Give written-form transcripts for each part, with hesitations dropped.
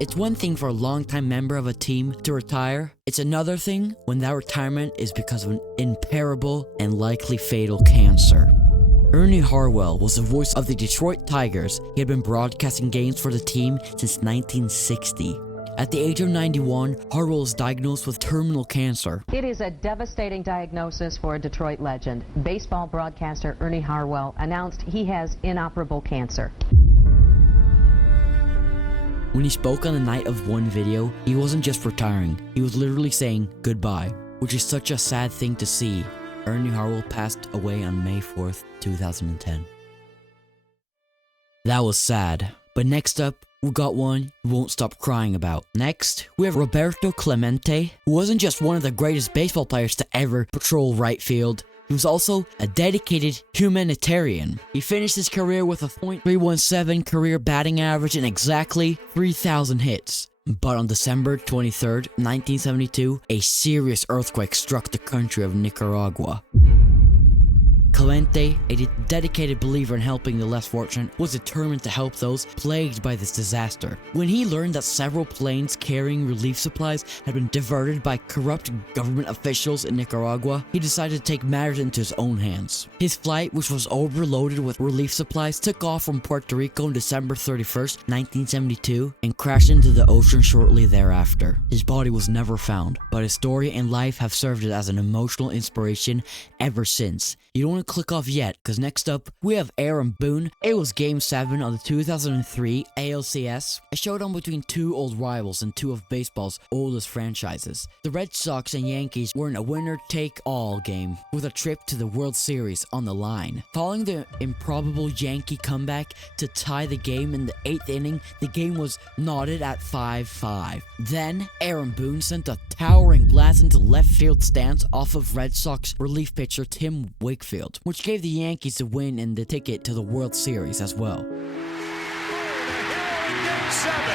It's one thing for a longtime member of a team to retire. It's another thing when that retirement is because of an imparable and likely fatal cancer. Ernie Harwell was the voice of the Detroit Tigers. He had been broadcasting games for the team since 1960. At the age of 91, Harwell was diagnosed with terminal cancer. It is a devastating diagnosis for a Detroit legend. Baseball broadcaster Ernie Harwell announced he has inoperable cancer. When he spoke on the night of one video, he wasn't just retiring, he was literally saying goodbye, which is such a sad thing to see. Ernie Harwell passed away on May 4th, 2010. That was sad. But next up, we got one you won't stop crying about. Next, we have Roberto Clemente, who wasn't just one of the greatest baseball players to ever patrol right field. He was also a dedicated humanitarian. He finished his career with a .317 career batting average and exactly 3,000 hits. But on December 23rd, 1972, a serious earthquake struck the country of Nicaragua. Clemente, a dedicated believer in helping the less fortunate, was determined to help those plagued by this disaster. When he learned that several planes carrying relief supplies had been diverted by corrupt government officials in Nicaragua, he decided to take matters into his own hands. His flight, which was overloaded with relief supplies, took off from Puerto Rico on December 31st, 1972, and crashed into the ocean shortly thereafter. His body was never found, but his story and life have served as an emotional inspiration ever since. You don't want to click off yet, because next up, we have Aaron Boone. It was Game 7 of the 2003 ALCS, a showdown between two old rivals and two of baseball's oldest franchises. The Red Sox and Yankees were in a winner-take-all game, with a trip to the World Series on the line. Following the improbable Yankee comeback to tie the game in the 8th inning, the game was knotted at 5-5. Then, Aaron Boone sent a towering blast into left field stands off of Red Sox relief pitcher Tim Wakefield, which gave the Yankees the win and the ticket to the World Series as well. Game 7.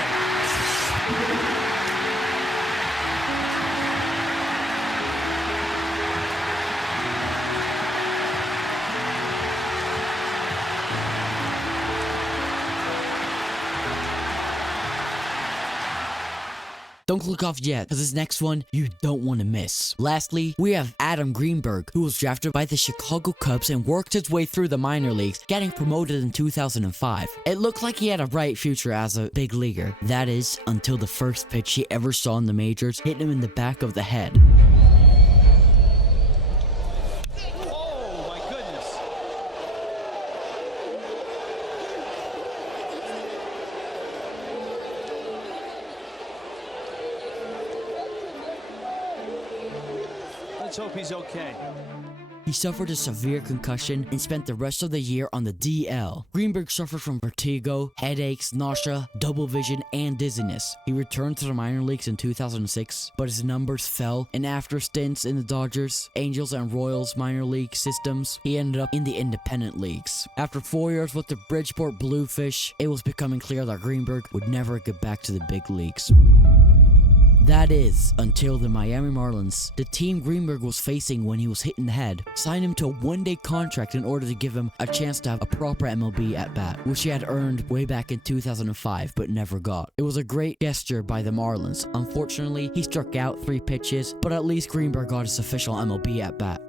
Don't click off yet, because this next one you don't want to miss. Lastly, we have Adam Greenberg, who was drafted by the Chicago Cubs and worked his way through the minor leagues, getting promoted in 2005. It looked like he had a bright future as a big leaguer. That is, until the first pitch he ever saw in the majors hit him in the back of the head. Let's hope he's okay. He suffered a severe concussion and spent the rest of the year on the DL. Greenberg suffered from vertigo, headaches, nausea, double vision, and dizziness. He returned to the minor leagues in 2006, but his numbers fell, and after stints in the Dodgers, Angels, and Royals minor league systems, he ended up in the independent leagues. After 4 years with the Bridgeport Bluefish, it was becoming clear that Greenberg would never get back to the big leagues. That is, until the Miami Marlins, the team Greenberg was facing when he was hit in the head, signed him to a one-day contract in order to give him a chance to have a proper MLB at-bat, which he had earned way back in 2005 but never got. It was a great gesture by the Marlins. Unfortunately, he struck out 3 pitches, but at least Greenberg got his official MLB at-bat.